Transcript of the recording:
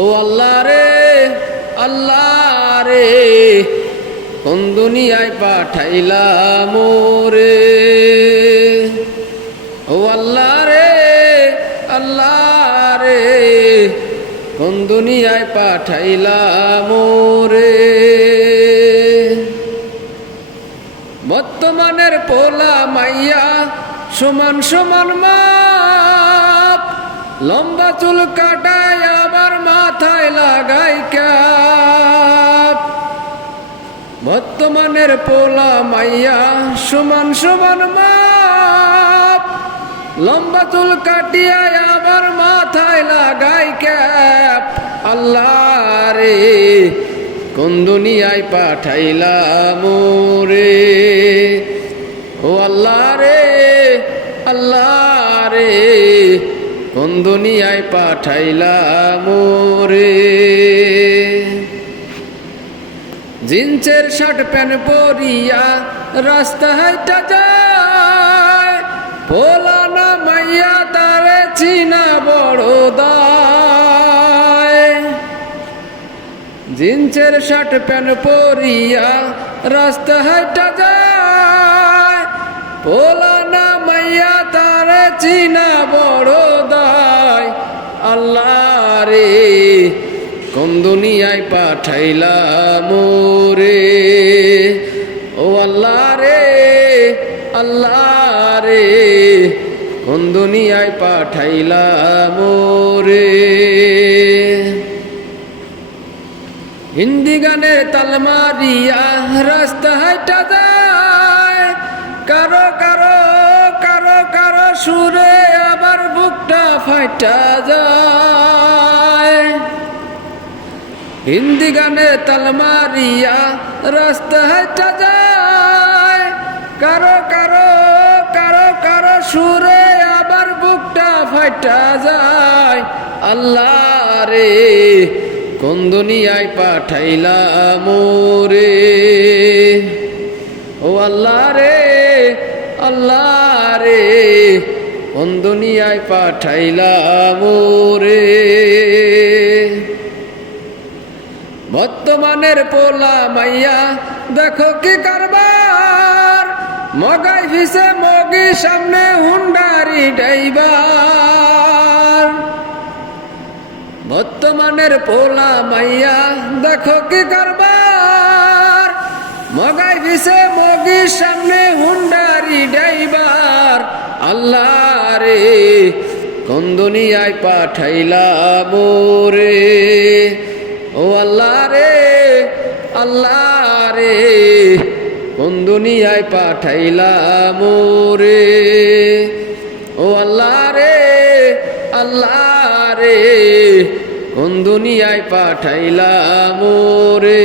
ও আল্লাহ রে আল্লাহ রে, কোন দুনিয়ায় পাঠাইলা মোরে। ও আল্লাহ রে আল্লাহ রে, কোন দুনিয়ায় পাঠাইলা মোরে। বর্তমানের পোলা মাইয়া সমান সমান মাপ, লম্বা চুল কাটায় আবার মাথায় লাগাই ক্যাপ। বর্তমানের পোলা মাইয়া সমান সমান মাপ, লম্বা চুল কাটিয়া আবার মাথায় লাগাই ক্যাপ। আল্লাহ রে কোন দুনিয়ায় পাঠাইলা মোরে। ও আল্লাহ রে আল্লাহ রে, কোন দুনিয়ায় পাঠাইলা মোরে। জিন্সের শার্ট প্যান্ট পরিয়া রাস্তা হাইটা যায়, পোলা না মাইয়া তারে চিনা বড় দায়। জিন্সের শার্ট প্যান্ট পরিয়া রাস্তা হাইটা যায়, পোলা না মাইয়া তারে চিনা বড় দায়। আল্লাহ রে কোন দুনিয়ায় পাঠাইলা মোরে। ও আল্লাহ রে আল্লাহ রে, কোন দুনিয়ায় পাঠাইলা মোরে। হিন্দি গানে তাল মারিয়া রাস্তা হাইটা যায়, কারো কারো কারো কারো সুরে আবার বুকটা ফাইটা যায়। হিন্দি গানে তাল মারিয়া রাস্তা হাইটা যায়, কারো কারো কারো কারো সুরে আবার বুকটা ফাইটা যায়। আল্লাহ রে কোন দুনিয়ায় পাঠাইলা মোরে। ও আল্লাহ রে আল্লাহ রে, কোন দুনিয়ায় পাঠাইলা মোরে। বর্তমানের পোলা মাইয়া দেখো কি কারবার, মগাই ভিসে মগি সামনে হুন্ডারি ড্রাইভার। বর্তমানের পোলা মাইয়া দেখো কি কারবার, মগাই ভিসে মগি সামনে হুন্ডারি ড্রাইভার। আল্লাহ রে কোন দুনিয়ায় পাঠাইলা মোরে। ও আল্লাহ রে আল্লাহ রে, কোন দুনিয়ায় পাঠাইলা মোরে। ও আল্লাহ রে আল্লাহ রে, কোন দুনিয়ায় পাঠাইলা মোরে।